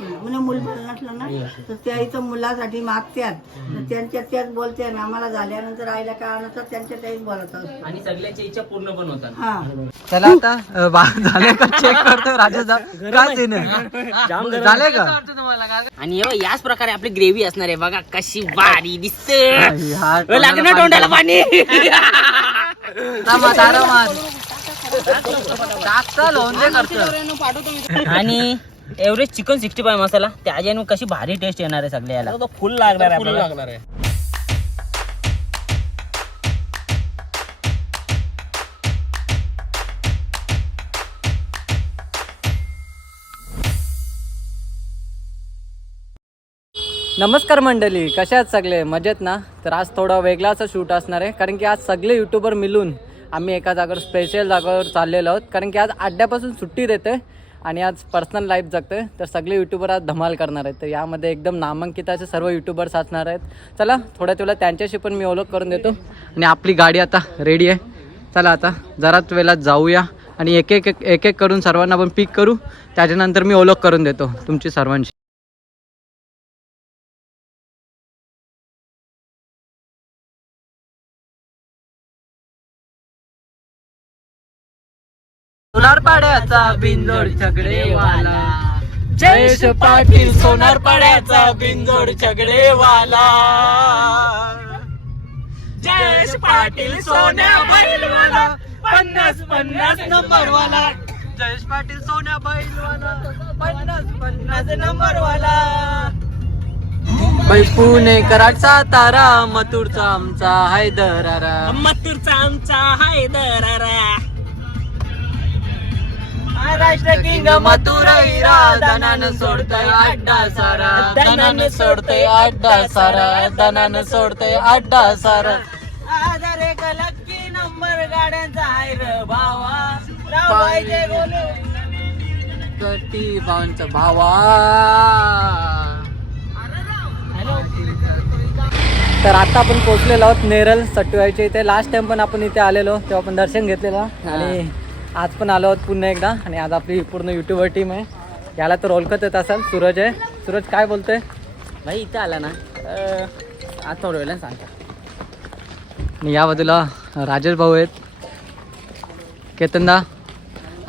म्हणजे मुलगा नसलं ना तर त्या इथं मुलासाठी मागतात, त्यांच्या त्याच बोलते ना. आम्हाला झाल्यानंतर आईला काय नसतं त्यांच्या त्याच बोलत असतो आणि सगळ्याच्या इच्छा पूर्ण पण होतात. हा. चला आता झाले का चेक करतो राजा काय झाले का. आणि याच प्रकारे आपली ग्रेव्ही असणार आहे बघा कशी भारी दिसते. लागणार तोंडाला पाणी. आणि एव्हरेज चिकन 65 मसाला त्याच्याने कशी भारी टेस्ट येणार आहे सगळ्याला. फुल लागणार आहे. नमस्कार मंडळी, कशा आहेत सगळे मजेत ना. तर आज थोडा वेगळाचा शूट असणार आहे, कारण की आज सगळे युट्यूबर मिळून आम्ही एका जागेवर स्पेशल जागेवर चाललेलो आहोत. कारण की आज अड्ड्यापासून सुट्टी देते आणि आज पर्सनल लाईफ जगते. तर सगळे युट्यूबर आज धमाल करणार आहेत. तर यामध्ये एकदम नामांकित असे सर्व युट्यूबर्स असणार आहेत. चला थोड्या तुला त्यांच्याशी पण मी ओळख करून देतो. आणि आपली गाडी आता रेडी आहे. चला आता जराच वेळात जाऊया आणि एक एक करून सर्वांना आपण पिक करू. त्याच्यानंतर मी ओळख करून देतो तुमची सर्वांची. सोनारपाड्याचा बिंजोड छगडेवाला, जयेश पाटील सोनारपाड्याचा बिंजोड छगडेवाला, जयेश पाटील सोन्या बैलवाला 50-50 नंबरवाला, जयेश पाटील सोन्या बैलवाला 50-50 नंबरवाला. पुणेकरांचा तारा, मथुरचा आमचा हैदरारा, मथुरचा आमचा हैदरारा, महाराष्ट्र किंग मथुराईरा, दनानं सोडतय अड्डा सारा, दनानं सोडतय अड्डा सारा, दनानं सोडतय अड्डा सारा. आधार एक लक्की नंबर गाड्यांचा आहे र भावा, कटी भावांचा भावा. तर आता आपण पोहोचलेलो आहोत नेरळ सटवायच्या इथे. लास्ट टाइम पण आपण इथे आलेलो तेव्हा आपण दर्शन घेतलेलं आणि आज पण आलो आहोत पुन्हा एकदा. आणि आज आपली पूर्ण युट्यूबर टीम आहे. याला तर ओळखत येत असाल, सूरज आहे. सूरज काय बोलतोय भाई इथं आला ना आज थोडं वेळेला सांगता. आणि या बाजूला राजेश भाऊ आहेत, केतनदा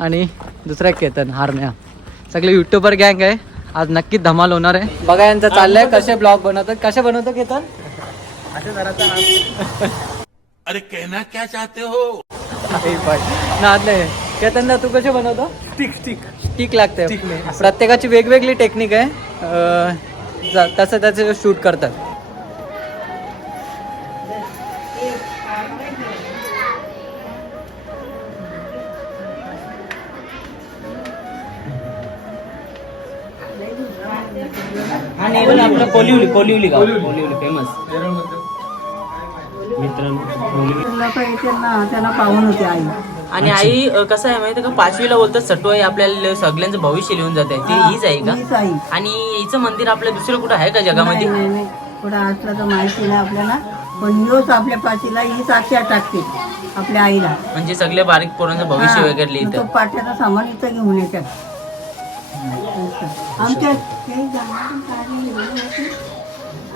आणि दुसरा केतन हारण्या. सगळे युट्यूबर गँग आहे. आज नक्कीच धमाल होणार आहे. बघा यांचं चाललंय कसे ब्लॉग बनवतात. कसे बनवतो केतन? अरे कहना क्या चाहते हो? नाही केतनदा तू कसे बनवतो? स्टिक लागते. प्रत्येकाची वेगवेगळी टेक्निक आहे. तसं त्याचं शूट करतात. हा नेरळ आपलं कोलिवली गाव, कोलिवली फेमस मित्रांनो. लोक येते ना, त्यांना पाहून होते आई. आणि आई कसं आहे माहिती का, 5वीला बोलतात सटवाई आपल्याला सगळ्यांचं भविष्य लिहून जाते. ती हीच आहे हीच का? आई. आणि हिचं मंदिर आपलं दुसरं कुठं आहे का जगामध्ये? नाही पुढं असलं तर माहिती नाही आपल्याला, पण योच आपल्या पाठीला ही साक्षी टाकते आपल्या आईला. म्हणजे सगळ्या बारीक पोरांचं भविष्य वगैरे तो इथं. पाठ्याचं सामान इथं घेऊन येतात. आमच्या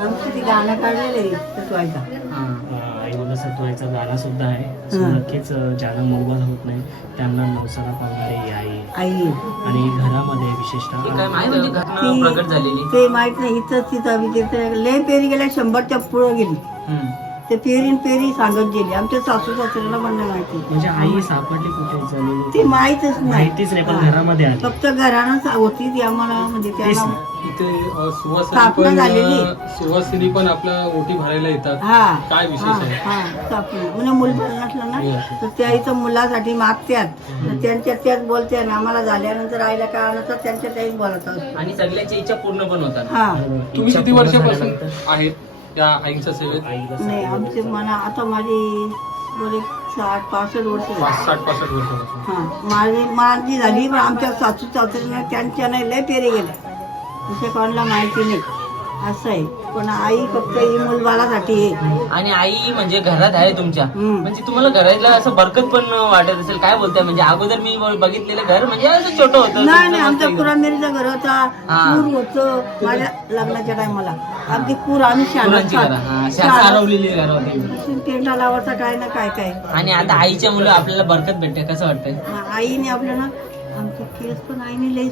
आमचं ते गाणं काढलेलं सटवायचा. आईला सटवायचा गाणं सुद्धा आहे. So नक्कीच ज्याला मोबाईल होत नाही त्यांना नवसाला पावणारी ही आई. आणि घरामध्ये विशेषतः काय माहिती आहे घटना प्रगट झालेली? ते माहित नाही. इथं तिथं लय पेरी गेल्या, 100च्या पुढं गेली. ते पेरी सांगत गेली. आमच्या सासू सासऱ्याला पण नाही माहिती. म्हणजे आई सापडली कुठे जमीन ते माहितच नाही. माहितीच नाही, पण घरामध्ये आली. फक्त घरानं होती ती आम्हाला, म्हणजे त्यांना इथे स्थापना झालेली. सुवासिनी पण आपल्या ओटी भरायला येतात. हा काय विशेष आहे? हा स्थापना म्हणजे मुलगा नसलं ना तर त्या इथं मुलासाठी मागतात, त्यांच्या त्याच बोलते ना. आम्हाला झाल्यानंतर आईला काय नसतं त्यांच्या त्याच बोलत असतो. आणि सगळ्याच्या इच्छा पूर्ण पण होतात. हा तुम्ही किती वर्षापासून आहेत त्या आईंच्या सेवेत? नाही आमचे मला आता माझी बरे 60-65 वर्ष झाली. 60-65 वर्षापासून. हा माझी झाली, पण आमच्या सासू सासऱ्यांना त्यांच्या नाही लय पेरे गेल्या. दुसऱ्या कोणाला माहिती नाही. असं आहे. पण आई फक्त ही मुलबाळासाठी आहे. आणि आई म्हणजे घरात आहे तुमच्या, हम्म. म्हणजे तुम्हाला घरातला असं बरकत पण वाटत असेल. काय बोलताय, म्हणजे अगोदर मी बघितलेलं घर म्हणजे असं छोटं होतं. नाही तुमचं आमच्या मस्त पुरांदेरीचं घर होता, हा. पूर होतं माझ्या लग्नाच्या टायमाला. अगदी पूर आम्ही पुरांची घरं. हा, सारवलेली घरं होती. टेंटा लावायचा काय ना काय काय. आणि आता आईच्या मुलं आपल्याला बरकत भेटते, कसं वाटतंय? आईने आपल्याला आमचे केस पण आईने लई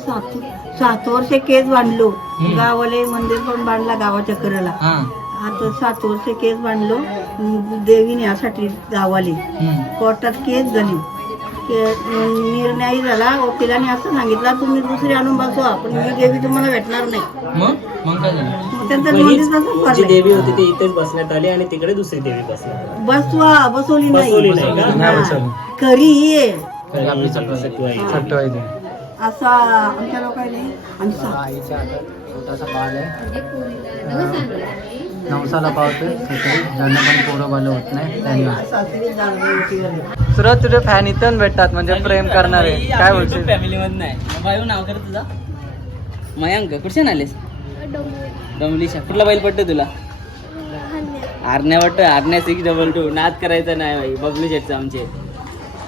7 वर्ष केस बांधलो. गावाले मंदिर पण बांधला गावाच्या कडेला. हा. आता 7 वर्ष केस बांधलो देवीने यासाठी गावाले. कोर्टात केस झाली. निर्णय झाला, वकिलाने असं सांगितलं तुम्ही दुसरी आणून बसवा, पण ही देवी तुम्हाला भेटणार नाही. मग काय झालं? मग त्यांचं नोटीस असं जी भरलंय. देवी होती ती इथेच बसण्यात आली आणि तिकडे दुसरी देवी बसण्यात बसवली बसवली नाही का? नाही. खरी ही आहे. आपली सटवाई. असा आमच्या लोकांनी आमचा आईच्या हातात छोटासा बाल आहे, नवसाला पावतोय ज्यांना पण पोरं बाल होत नाही त्यांना. सासरी जाणवली. सुरत तुझे फॅन इथून भेटतात म्हणजे प्रेम करणारे. काय बोलशील? फॅमिली मध्ये नाही. बाई नाव कर तुझा? मयांक. कुठच्या आलेस? डोंबलीच्या. कुठला बैल पडतो तुला? आरण्या वाटतं. आरण्या 622. नाद करायचा नाही बाई. बबलू शेटचं आमचे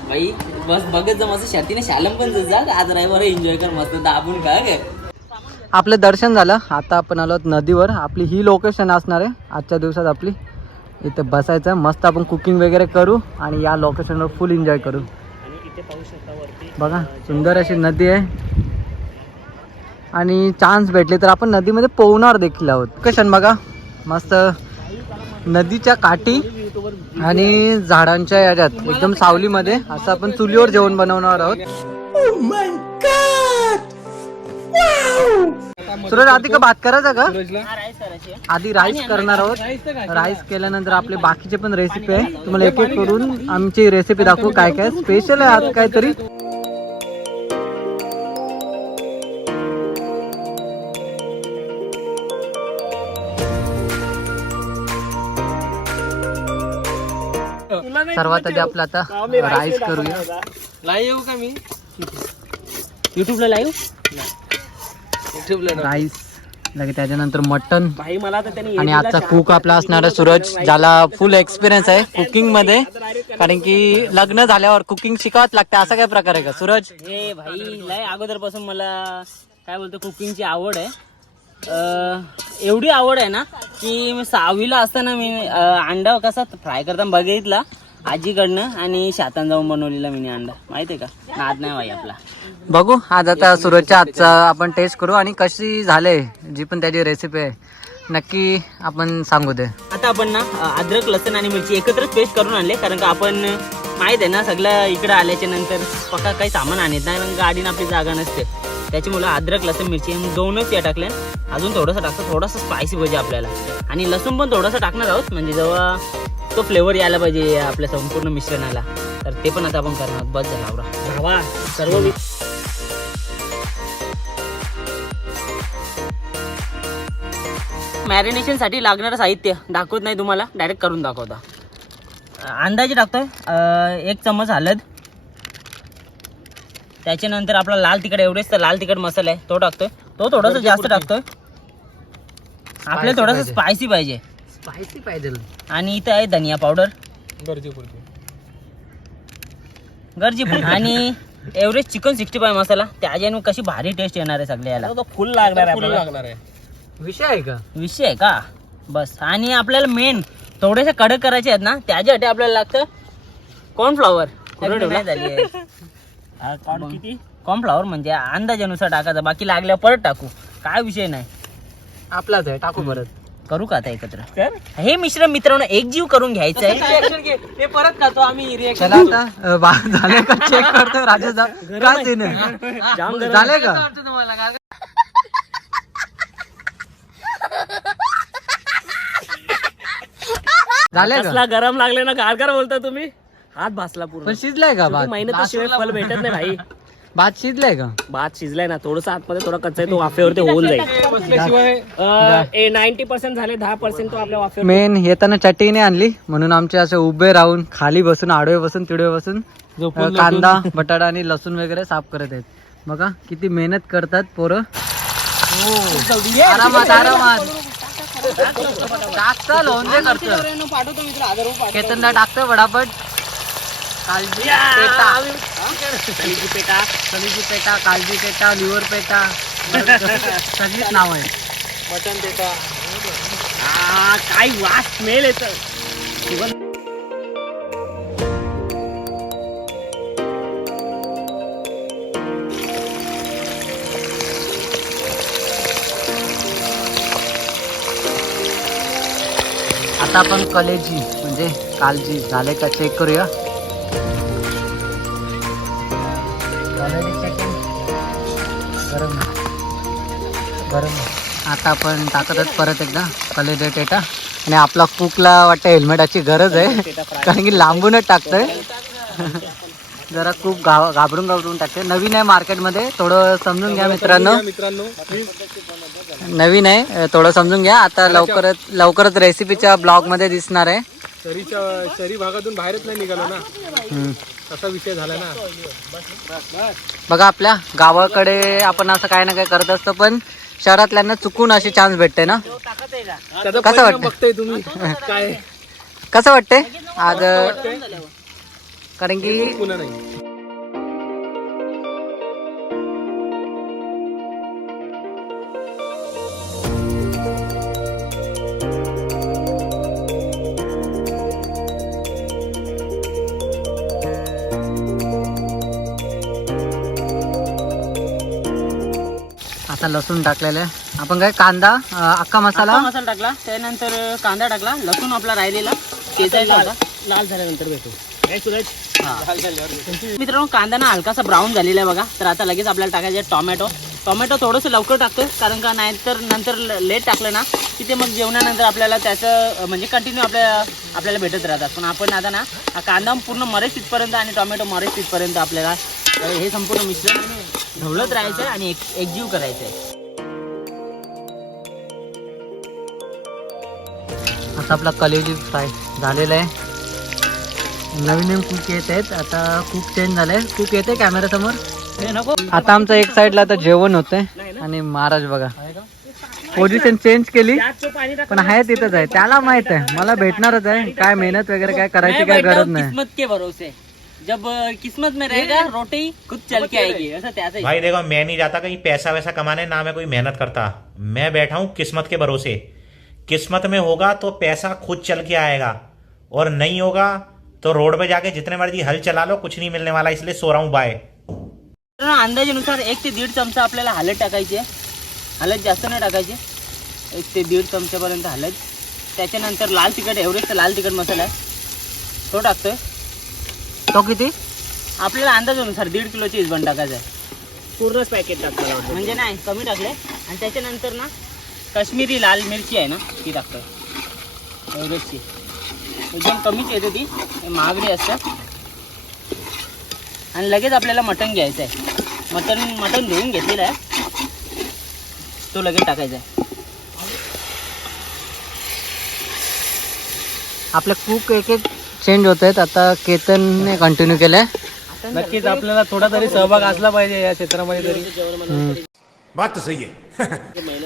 बाई. बस बघत जा मस्त शर्तीने शालम पण जा. आज रविवार एन्जॉय कर मस्त दाबून का गे. आपलं दर्शन झालं. आता आपण आलो नदीवर. आपली ही लोकेशन असणार आहे आजच्या दिवसात. आपली इथे बसायचं, मस्त आपण कुकिंग वगैरे करू आणि या लोकेशनवर फुल एन्जॉय करू. बघा सुंदर अशी नदी आहे आणि चान्स भेटले तर आपण नदीमध्ये पोहणार देखील आहोत. लोकेशन बघा मस्त नदीच्या काठी आणि झाडांच्या याच्यात एकदम सावलीमध्ये असं आपण चुलीवर जेवण बनवणार आहोत. सूरज आधी का भात करायचा का? आधी राईस करणार आहोत. राईस केल्यानंतर आपले बाकीचे पण रेसिपी आहे. तुम्हाला एक एक करून आमची रेसिपी दाखवू काय काय स्पेशल आहे आज काहीतरी. सर्वात आधी आपलं आता राईस करूया. लाईव्ह येऊ का मी? युट्यूबला लाईव्ह राईस लगे त्याच्यानंतर मटन भाई मला तर त्यांनी आणि आजचा कुक आपला असणार आहे सूरज, ज्याला फुल एक्सपिरियन्स आहे कुकिंग मध्ये. कारण की लग्न झाल्यावर कुकिंग शिकावंच लागते. असा काय प्रकार आहे का सूरज? हे भाई लय अगोदरपासून मला काय बोलतो कुकिंगची आवड आहे. एवढी आवड आहे ना की मी 6वीला असताना मी अंडा कसा फ्राय करताना बघितला आजीकडनं आणि शातान जाऊन बनवलेला मी अंडा. माहिती आहे का? नाद नाही भाई आपला. बघू आज आता सूरजच्या आजचा आपण टेस्ट करू आणि कशी झाले जी पण त्याची रेसिपी आहे नक्की आपण सांगू दे. आता आपण ना अद्रक लसूण आणि मिरची एकत्रच पेस्ट करून आणले. कारण का आपण माहित आहे ना सगळं इकडे आल्याच्या नंतर पक्का काही सामान आणत नाही कारण गाडीनं आपली जागा नसते. त्याच्यामुळे अद्रक लसूण मिरची दोनच या टाकल्या. अजून थोडंसं टाकतो, थोडासा स्पायसी पाहिजे आपल्याला. आणि लसूण पण थोडासा टाकणार आहोत म्हणजे जेव्हा तो फ्लेवर यायला पाहिजे आपल्या संपूर्ण मिश्रणाला. तर ते पण आता आपण करणार. बस झाला आवरा भावा सर्व मॅरिनेशन साठी लागणारं साहित्य दाखवत नाही तुम्हाला, डायरेक्ट करून दाखवता. अंदाजे टाकतोय 1 चम्मच हळद. त्याच्यानंतर आपला लाल तिखट एवढेच तर लाल तिखट मसाला आहे तो टाकतोय. तो थोडासा जास्त टाकतोय. आपल्याला थोडासा स्पायसी पाहिजे. स्पायसी पाहिजे. आणि इथं आहे धनिया पावडर गरजेपुरती आणि एव्हरेस्ट चिकन 65 मसाला. त्याच्याने कशी भारी टेस्ट येणार आहे सगळ्या याला. फुल लागणार आहे. विषय आहे का? विषय आहे का? बस. आणि आपल्याला मेन थोडेसे कडक करायचे आहेत ना त्याच्यासाठी आपल्याला लागतं कॉर्नफ्लॉवर. किती? कॉर्नफ्लॉवर म्हणजे अंदाजानुसार टाकायचा, बाकी लागल्यावर परत टाकू, काय विषय नाही. आपलाच आहे, टाकू परत. करू का आता एकत्र? हे मिश्रण मित्रांनो एकजीव करून घ्यायचं आहे. ते परत खातो आम्ही. चला आता झाले का चेक करतोय राजा. काय सीन आहे? झाले का? झाले का? गरम लागले ना गारगार बोलता तुम्ही. हात भासला पूर्ण. पण शिजलाय का भात? मेहनतीशिवाय फल भेटत नाही भाई. भात शिजलाय का? भात शिजलाय ना, थोडंसं आतमध्ये थोडा कच्चा आहे तो वाफेवरती होऊन जाईल. 90% झाले, 10% तो आपल्या वाफेवर. मेन येताना चटणी आणली म्हणून आमचे असे उभे राहून खाली बसून आडवे बसून तिडवे बसून कांदा बटाटा आणि लसूण वगैरे साफ करत आहेत. बघा किती मेहनत करतात पोरं. आरामात आरामात. टाकतं लोणचे करतं पाठवतो मित्र 1000 रुपये केतनदा टाकतं फटाफट. काळजी पेटा, सलीची पेटा, काळजी पेटा, लिव्हर पेटा, सगळीच नाव आहे. मटन देता. काय वास स्मेल येतं. आता आपण कलेजी म्हणजे काळजी झाले का चेक करूया. गरम. आता आपण टाकतच परत एकदा कलेजे टेटा. आणि आपला कुकला वाटतं हेल्मेटाची गरज आहे कारण की लांबूनच टाकतोय. जरा खूप घाबरून टाकते. नवीन आहे मार्केटमध्ये, थोडं समजून घ्या मित्रांनो. नवीन आहे, थोडं समजून घ्या. आता लवकरच रेसिपीच्या ब्लॉग मध्ये दिसणार आहे. शहरी भागातून बाहेरच नाही निघाला ना, असा विषय झाला ना. बघा आपल्या गावाकडे आपण असं काय ना काय करत असतो, पण शहरातल्यांना चुकून अशी चान्स भेटते ना. कसं वाटतं बघताय तुम्ही काय कसं वाटतंय आज, कारण की पुन्हा नाही. आता लसूण टाकलेलं आहे आपण. काय कांदा, अख्खा मसाला टाकला, त्यानंतर कांदा टाकला, लसूण आपला राहिलेला केचायचा होता. लाल झाल्यानंतर भेटू. मित्रांनो कांदा ना हलकासा ब्राऊन झालेला आहे बघा. तर आता लगेच आपल्याला टाकायचे टोमॅटो थोडंसं लवकर टाकतो, कारण का नाहीतर नंतर लेट टाकलं ना की ते मग जेवणानंतर आपल्याला त्याचं म्हणजे कंटिन्यू आपल्याला भेटत राहतात. पण आपण आता ना हा कांदा पूर्ण मरेच तिथपर्यंत आणि टोमॅटो मरेच तिथपर्यंत आपल्याला हे संपूर्ण मिश्रण ढवळत राहायचं आहे आणि एकजीव करायचं आहे. आता आपला कलेजी फ्राय झालेला आहे. नवीन कुक येत आहेत. आता कुक चेंज झालंय. कुक येते कॅमेरा समोर. आता आमचं एक साईडला आता जेवण होतंय आणि महाराज बघा पोझिशन चेंज केली, पण आहे तिथंच आहे. त्याला माहित आहे मला भेटणारच आहे. काय मेहनत वगैरे काय करायची काय गरज नाही. किस्मत के भरोसे, जब किस्मत में रहेगा रोटी खुद चल के आएगी. ऐसा त्याचं भाई देखो, मैं नहीं जाता कहीं पैसा वैसा कमाने, ना मैं कोई मेहनत करता. मैं बैठा हूँ किस्मत के भरोसे. किस्मत में होगा तो पैसा खुद चल के आएगा, और नहीं होगा तो रोड पे जाके जितने मर्जी हल चला लो, कुछ नहीं मिलने वाला. इसलिए सो रहा हूँ. बाय. अंदाजानुसार 1 ते 1.5 चमचा आपल्याला हळद टाकायची आहे. हळद जास्त नाही टाकायची, 1 ते 1.5 चमच्यापर्यंत हळद. त्याच्यानंतर लाल तिखट, एव्हरेस्ट लाल तिखट मसाला आहे तो टाकतोय. तो किती आपल्याला अंदाजानुसार 1.5 किलोची हिशोबाने टाकायचं आहे. पूर्णच पॅकेट टाकलं म्हणजे नाही कमी टाकले. आणि त्याच्यानंतर ना काश्मीरी लाल मिरची आहे ना ती टाकतोय एव्हरेस्टची. एकदम कमीच येते ती, महागडी असतात. आणि लगेच आपल्याला मटण घ्यायचं आहे. मटण धुवून घेतलेलं आहे, तो लगेच टाकायचा आहे. आपले कुक एक चेंज होत आहेत. आता केतनने कंटिन्यू केलंय. नक्कीच आपल्याला थोडा तरी सहभाग असला पाहिजे या क्षेत्रामध्ये तरी. बात तो सही है.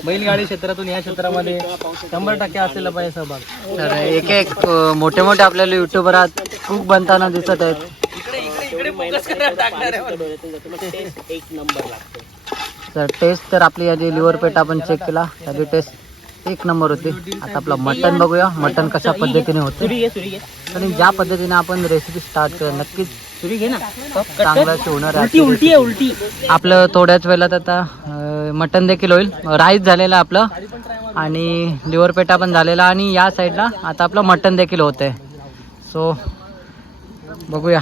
बैलगाडी क्षेत्रातून या क्षेत्रामध्ये 100% असलेला पाहिजे सहभाग. तर एक मोठे मोठे आपल्याला युट्यूबर कुक बनताना दिसत आहेत. एक नंबर लागतो. तर टेस्ट तर आपली याची लिव्हर पेट आपण चेक केला, त्याची टेस्ट 1 नंबर होती. आता आपलं मटन बघूया, मटन कशा पद्धतीने होतं आणि ज्या पद्धतीने आपण रेसिपी स्टार्ट केलं नक्कीच चांगलं होणार आहे. उलटी आपलं थोड्याच वेळात आता मटन देखील होईल. राईस झालेलं आपलं आणि लिव्हर पेटा पण झालेला आणि या साईडला आता आपलं मटन देखील होतंय. सो बघूया.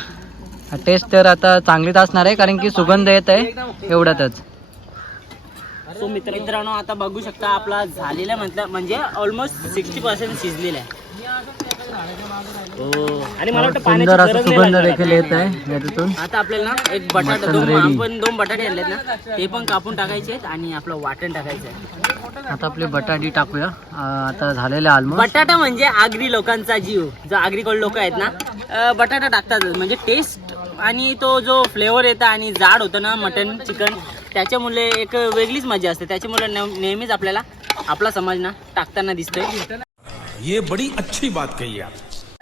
टेस्ट तर आता चांगलीच असणार आहे कारण की सुगंध येत आहे एवढ्यातच. सो मित्रांनो आता बघू शकता आपला झालेला म्हणजे ऑलमोस्ट 60% शिजलेला आहे. आणि मला वाटतं पाण्याची सुंदर असं गरज नाही सुगंध लागणार देखील येत आहे यातून. आता आपल्याला एक बटाटा आपण 2 बटाटे आणलेत ना ते पण कापून टाकायचे आहेत आणि आपलं वाटण टाकायचं आहे. आता आपली बटाटी टाकूया. आता झालेले ऑलमोस्ट. बटाटा म्हणजे आगरी लोकांचा जीव. जो आगरीकोड लोक आहेत ना बटाटा टाकतात. म्हणजे टेस्ट आणि तो जो फ्लेवर येतं आणि जाड होतं ना मटन चिकन, त्याच्यामुळे एक वेगळीच मजा असते. त्याच्यामुळे नेहमीच आपल्याला आपला समाज ना टाकताना दिसतोय. ये बड़ी अच्छी बात कही आप.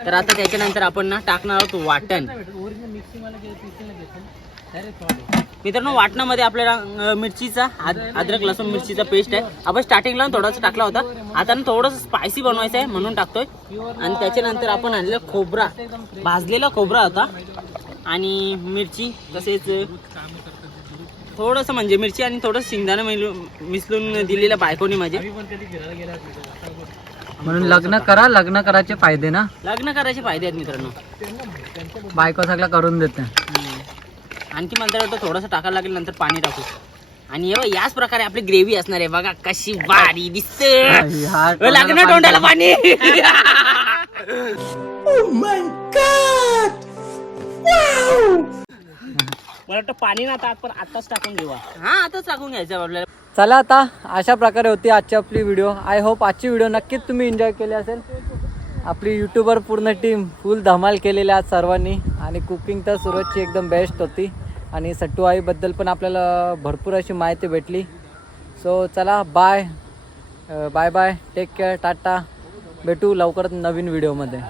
तर आता त्याच्यानंतर आपण ना टाकणार आहोत वाटण. मित्रांनो वाटणामध्ये आपल्याला मिरचीचा अद्रक लसूण मिरचीचा पेस्ट आहे. आपण स्टार्टिंगला थोडासा टाकला होता, आता ना थोडंसं स्पायसी बनवायचं आहे म्हणून टाकतोय. आणि त्याच्यानंतर आपण आणलेला खोबरा, भाजलेला खोबरा होता आणि मिरची, तसेच थोडंसं म्हणजे मिरची आणि थोडंसं शेंगदाणा मिसळून दिलेल्या बायकोनी माझे. म्हणून लग्न करा, लग्न करायचे फायदे ना. लग्न करायचे फायदे आहेत मित्रांनो. बायको सगळं करून देते. आणखी मला वाटतं थोडंसं टाकायला लागेल, नंतर पाणी टाकू. आणि हे बघ, याच प्रकारे आपली ग्रेव्ही असणार आहे. बघा कशी भारी दिसते. लागणार तोंडाला पाणी. मला वाटतं पाणी ना आता आपण आताच टाकून घेऊ. हा आताच टाकून घ्यायचं आपल्याला. चला आता अशा प्रकारे होती आजची आपली व्हिडिओ. आय होप आजची व्हिडिओ नक्कीच तुम्ही एन्जॉय केली असेल. आपली यूट्यूबर पूर्ण टीम फुल धमाल केलेली आज सर्वांनी. आणि कुकिंग तर सूरजची एकदम बेस्ट होती. आणि सट्टू आईबद्दल पण आपल्याला भरपूर अशी माहिती भेटली. सो चला bye bye bye, take care, tata. भेटू लवकरच नवीन व्हिडिओमध्ये.